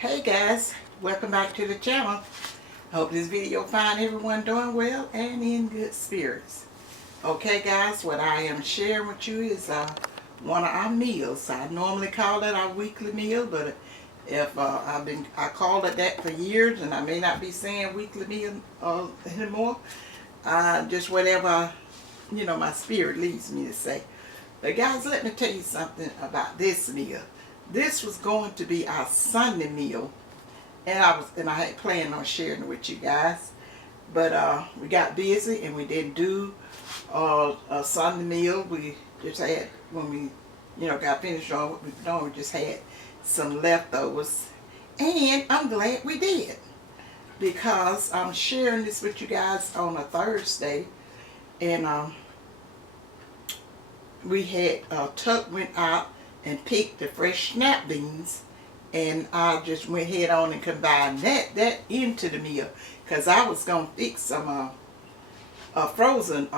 Hey guys, welcome back to the channel. Hope this video find everyone doing well and in good spirits. Okay guys, what I am sharing with you is one of our meals. I normally call it our weekly meal, but if I called it that for years, and I may not be saying weekly meal anymore. Just whatever my spirit leads me to say. But guys, let me tell you something about this meal. This was going to be our Sunday meal, and I had planned on sharing it with you guys, but we got busy and we didn't do a Sunday meal. We just had, when we got finished on what we were doing, we just had some leftovers, and I'm glad we did, because I'm sharing this with you guys on a Thursday, and we had Tuck went out and picked the fresh snap beans, and I just went head on and combined that into the meal, because I was gonna fix some frozen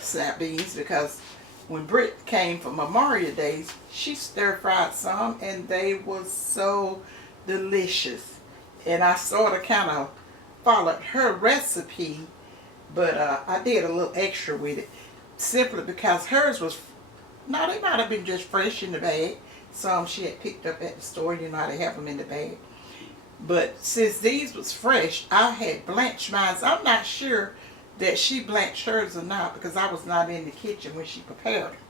snap beans, because when Britt came for Memorial Days, she stir fried some and they were so delicious, and I sort of kind of followed her recipe, but I did a little extra with it, simply because hers was, no, they might have been just fresh in the bag. Some she had picked up at the store. You know how they have them in the bag. But since these was fresh, I had blanched mine. I'm not sure that she blanched hers or not, because I was not in the kitchen when she prepared them.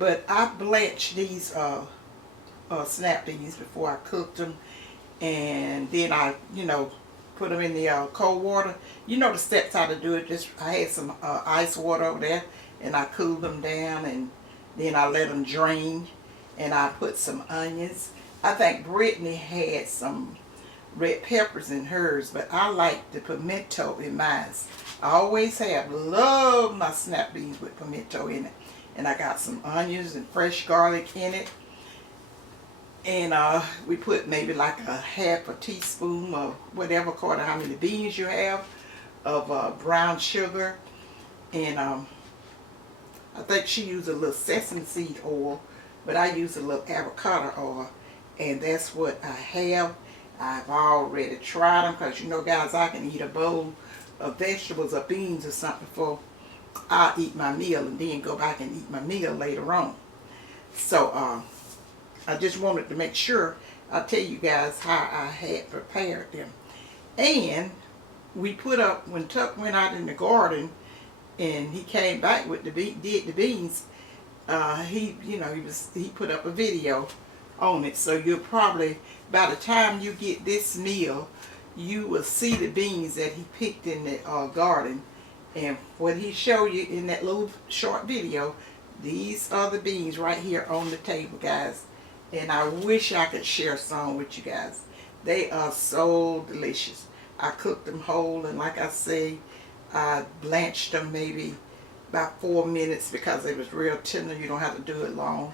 But I blanched these snap peas before I cooked them. And then I, put them in the cold water. You know the steps how to do it. Just I had some ice water over there, and I cooled them down, and then I let them drain, and I put some onions. I think Brittany had some red peppers in hers, but I like the pimento in mine. I always have. Love my snap beans with pimento in it. And I got some onions and fresh garlic in it. And we put maybe like a half a teaspoon or whatever, according to how many beans you have, of brown sugar. And I think she used a little sesame seed oil, but I use a little avocado oil, and that's what I have. I've already tried them, because guys, I can eat a bowl of vegetables or beans or something before I eat my meal, and then go back and eat my meal later on. So I just wanted to make sure I tell you guys how I had prepared them. And we put up, when Tuck went out in the garden and he came back with did the beans, he put up a video on it, so you'll probably, by the time you get this meal, you will see the beans that he picked in the garden. And what he showed you in that little short video, these are the beans right here on the table, guys. And I wish I could share some with you guys. They are so delicious. I cooked them whole, and like I say, I blanched them maybe about 4 minutes, because it was real tender. You don't have to do it long.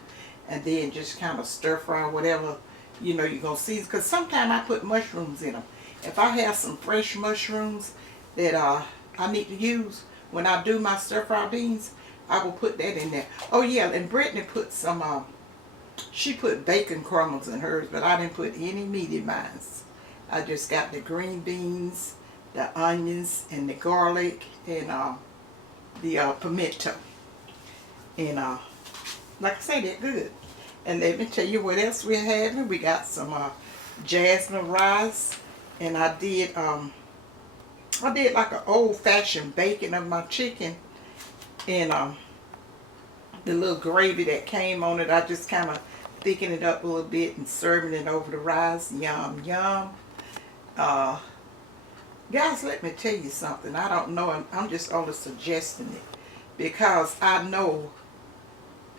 And then just kind of stir fry whatever you're going to season. Because sometimes I put mushrooms in them. If I have some fresh mushrooms that I need to use when I do my stir fry beans, I will put that in there. Oh yeah, and Brittany put some, she put bacon crumbles in hers, but I didn't put any meat in mine. I just got the green beans, the onions, and the garlic, and the pimento. And like I say, they're good. And let me tell you what else we're having. We got some jasmine rice, and I did like an old-fashioned bacon of my chicken, and the little gravy that came on it, I just kind of thickened it up a little bit and serving it over the rice. Yum, yum. Guys, let me tell you something. I don't know. I'm just only suggesting it, because I know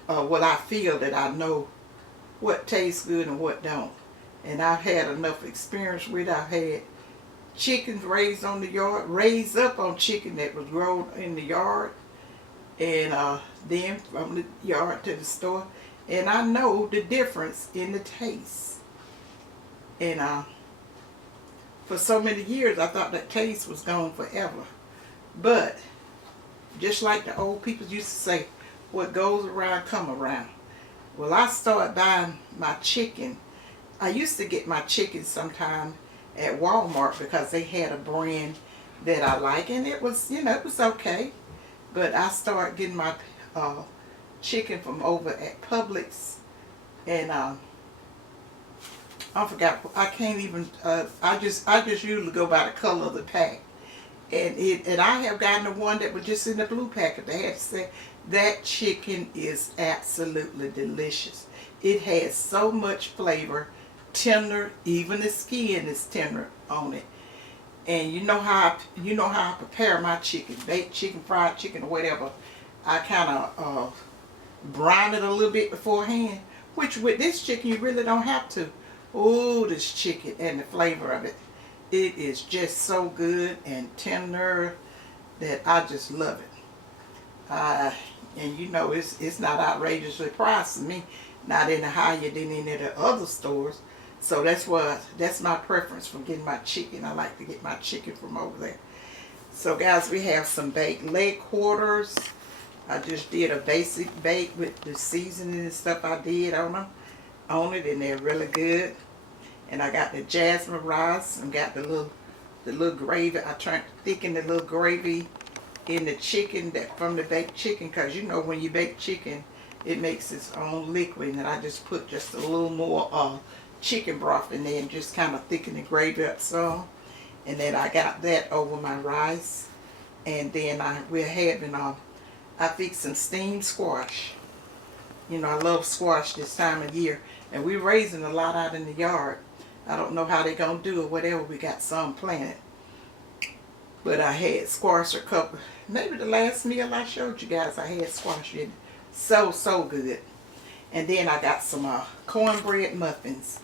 what I feel, that I know what tastes good and what don't. And I've had enough experience with it. I've had chickens raised on the yard, raised up on chicken that was grown in the yard, and then from the yard to the store. And I know the difference in the taste. And for so many years, I thought that taste was gone forever. But just like the old people used to say, what goes around come around. Well, I started buying my chicken I used to get my chicken sometime at Walmart because they had a brand that I like, and it was, you know, it was okay. But I started getting my chicken from over at Publix, and I forgot. I can't even. I just usually go by the color of the pack, and I have gotten the one that was just in the blue packet. They had to say that chicken is absolutely delicious. It has so much flavor, tender. Even the skin is tender on it. And you know how I prepare my chicken, baked chicken, fried chicken, or whatever. I kind of brine it a little bit beforehand. Which with this chicken you really don't have to. Oh, this chicken and the flavor of it. It is just so good and tender that I just love it. And you know it's not outrageously priced to me, not any higher than any of the other stores. So that's my preference for getting my chicken. I like to get my chicken from over there. So guys, we have some baked leg quarters. I just did a basic bake with the seasoning and stuff I did on them, on it, and they're really good. And I got the jasmine rice and got the little gravy. I turned thicken the little gravy in the chicken from the baked chicken, because you know when you bake chicken, it makes its own liquid, and I just put just a little more chicken broth in there and just kind of thicken the gravy up some. And then I got that over my rice, and then we're having I fixed some steamed squash. You know, I love squash this time of year, and we're raising a lot out in the yard. I don't know how they're gonna do it, whatever. We got some planted, but I had squash a couple. Maybe the last meal I showed you guys, I had squash in it. So good. And then I got some cornbread muffins,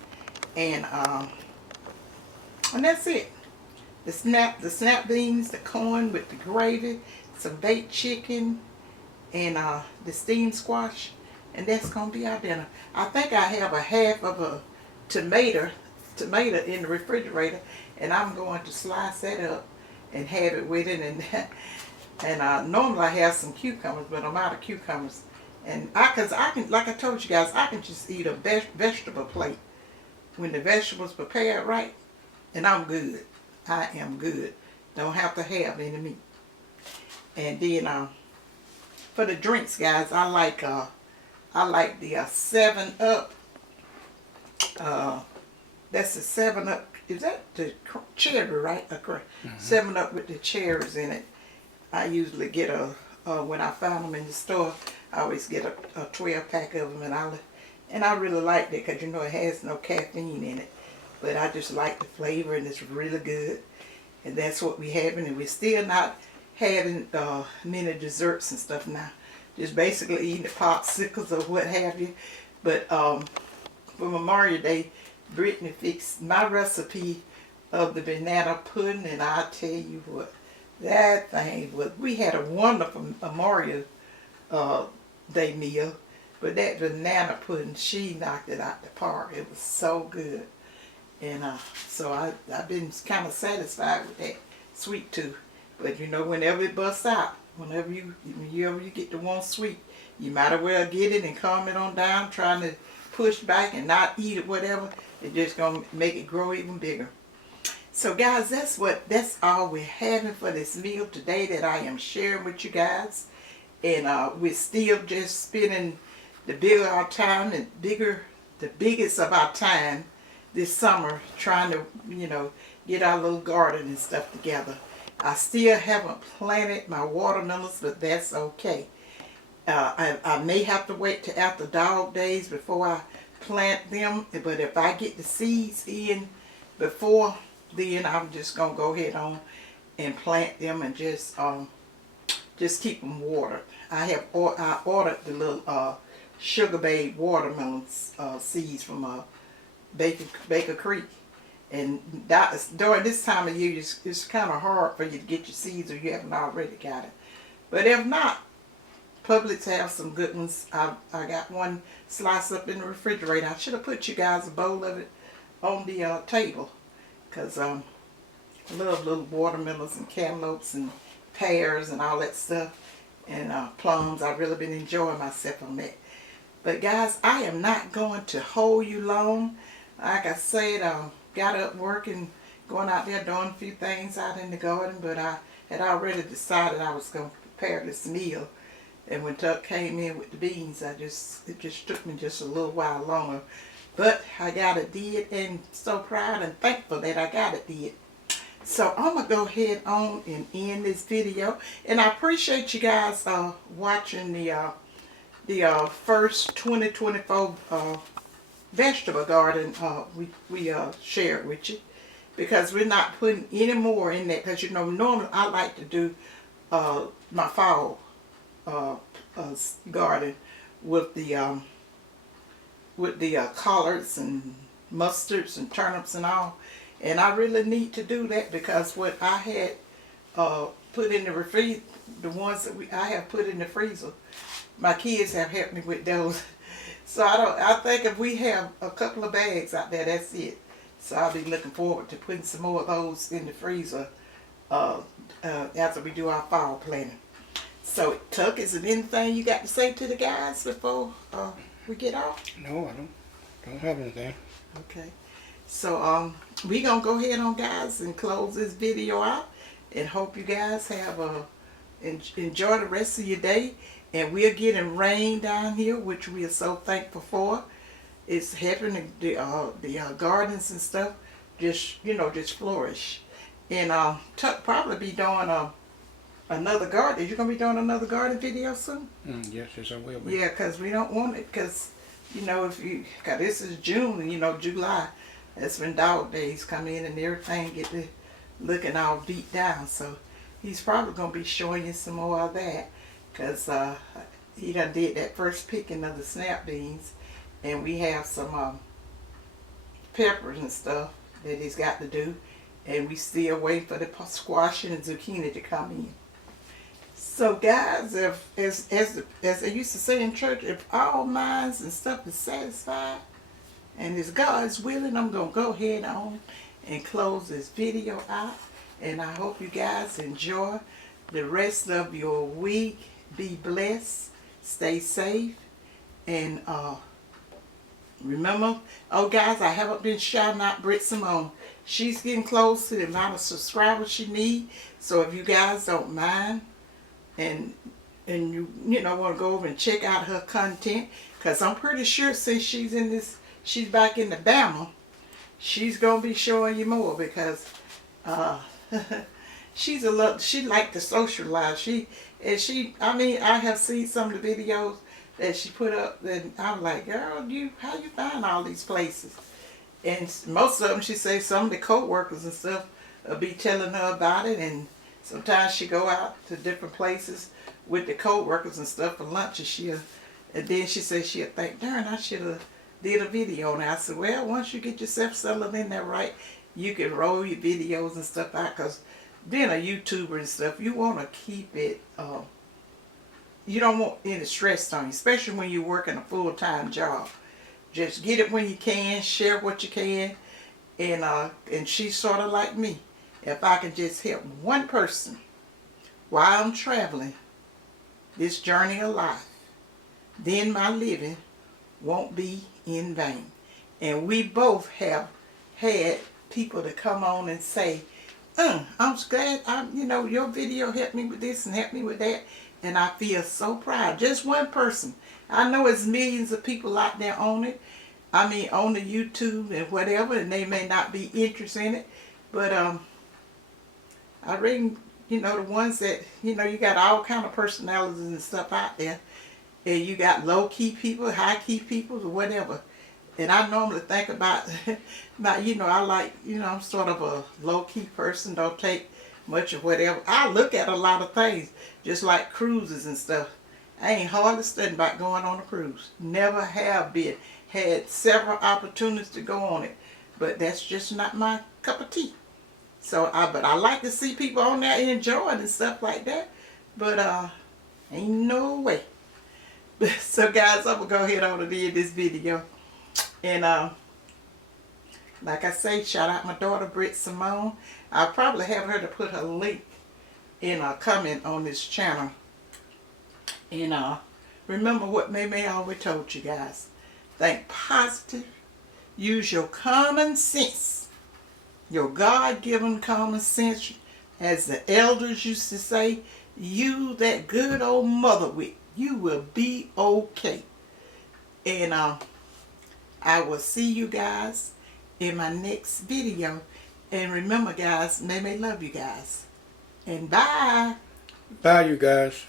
and that's it. The snap beans, the corn with the gravy, some baked chicken, and the steamed squash, and that's gonna be our dinner. I think I have a half of a tomato in the refrigerator, and I'm going to slice that up and have it with it. And normally I have some cucumbers, but I'm out of cucumbers. And cause I can, like I told you guys, I can just eat a vegetable plate when the vegetables prepared right, and I'm good. I am good. Don't have to have any meat. And then for the drinks, guys, I like the 7-Up. That's the 7-Up. Is that the cherry, right? 7-Up with the cherries in it. I usually get when I find them in the store, I always get a 12-pack of them, and I really like that because you know it has no caffeine in it. But I just like the flavor, and it's really good. And that's what we're having, and we're still not having many desserts and stuff now. Just basically eating the popsicles or what have you. But for Memorial Day, Brittany fixed my recipe of the banana pudding, and I tell you what, that thing was, we had a wonderful Memorial Day meal, but that banana pudding, she knocked it out the park. It was so good. And so I've been kind of satisfied with that sweet tooth. But you know, whenever it busts out, whenever you get the one sweet, you might as well get it and calm it on down, trying to push back and not eat it, whatever. It's just gonna make it grow even bigger. So guys, that's all we're having for this meal today that I am sharing with you guys. And we're still just spending the biggest of our time this summer trying to, you know, get our little garden and stuff together. I still haven't planted my watermelons, but that's okay. I may have to wait till after dog days before I plant them, but if I get the seeds in before then, I'm just gonna go ahead on and plant them and just keep them watered. I ordered the little Sugar Babe watermelons seeds from Baker Creek, and during this time of year it's kind of hard for you to get your seeds if you haven't already got it. But if not, Publix have some good ones. I got one sliced up in the refrigerator. I should have put you guys a bowl of it on the table, because I love little watermelons and cantaloupes and pears and all that stuff, and plums. I've really been enjoying myself on that. But guys, I am not going to hold you long. like I said, got up working, going out there doing a few things out in the garden, but I had already decided I was going to prepare this meal. And when Tuck came in with the beans, it just took me just a little while longer. But I got it did, and so proud and thankful that I got it did. So I'm going to go ahead on and end this video. And I appreciate you guys watching the first 2024 vegetable garden we shared with you. Because we're not putting any more in there. Because, you know, normally I like to do my fall garden with the collards and mustards and turnips and all. And I really need to do that because what I had put in the refrigerator, the ones that I have put in the freezer, my kids have helped me with those. So I think if we have a couple of bags out there, that's it. So I'll be looking forward to putting some more of those in the freezer after we do our fall planting. So, Tuck, is there anything you got to say to the guys before we get off? No, I don't have anything. Okay. So, we going to go ahead on, guys, and close this video out. And hope you guys have enjoy the rest of your day. And we're getting rain down here, which we are so thankful for. It's helping the gardens and stuff just flourish. And Tuck probably be doing another garden. You're going to be doing another garden video soon? Yes, I will be. Yeah, because we don't want it, because, cause this is June, and, July, that's when dog days come in and everything get to looking all beat down. So he's probably going to be showing you some more of that, because he done did that first picking of the snap beans, and we have some peppers and stuff that he's got to do, and we still waiting for the squash and the zucchini to come in. So guys, as they used to say in church, if all minds and stuff is satisfied and as God's willing, I'm going to go ahead on and close this video out. And I hope you guys enjoy the rest of your week. Be blessed. Stay safe. And remember, guys, I haven't been shouting out Britt Simone. She's getting close to the amount of subscribers she needs. So if you guys don't mind, and you want to go over and check out her content, because I'm pretty sure since she's back in the Bama, she's gonna be showing you more, because she like to socialize. I have seen some of the videos that she put up, and I'm like, girl, how you find all these places? And most of them, she says some of the co-workers and stuff will be telling her about it, and sometimes she go out to different places with the co-workers and stuff for lunch, and then she says she'll think, darn, I should have did a video. And I said, well, once you get yourself settled in there right, you can roll your videos and stuff out, because being a YouTuber and stuff, you want to keep it, you don't want any stress on you, especially when you're working a full-time job. Just get it when you can, share what you can, and she's sort of like me. If I can just help one person while I'm traveling this journey of life, then my living won't be in vain. And we both have had people to come on and say, I'm glad your video helped me with this and helped me with that. And I feel so proud. Just one person. I know there's millions of people out there on it. On the YouTube and whatever, and they may not be interested in it. But I reckon, the ones that, you got all kind of personalities and stuff out there. And you got low-key people, high-key people, or whatever. And I normally think about, I like, I'm sort of a low-key person, don't take much of whatever. I look at a lot of things, just like cruises and stuff. I ain't hardly studying about going on a cruise. Never have been. Had several opportunities to go on it, but that's just not my cup of tea. So, but I like to see people on there enjoying and stuff like that. But ain't no way. So guys, I'm gonna go ahead on and end this video. And like I say, shout out my daughter Britt Simone. I'll probably have her to put her link in a comment on this channel. And remember what May always told you guys. Think positive, Use your common sense, your God-given common sense, as the elders used to say. Use that good old mother wit. You will be okay. And I will see you guys in my next video. And remember, guys, may love you guys. And bye. Bye, you guys.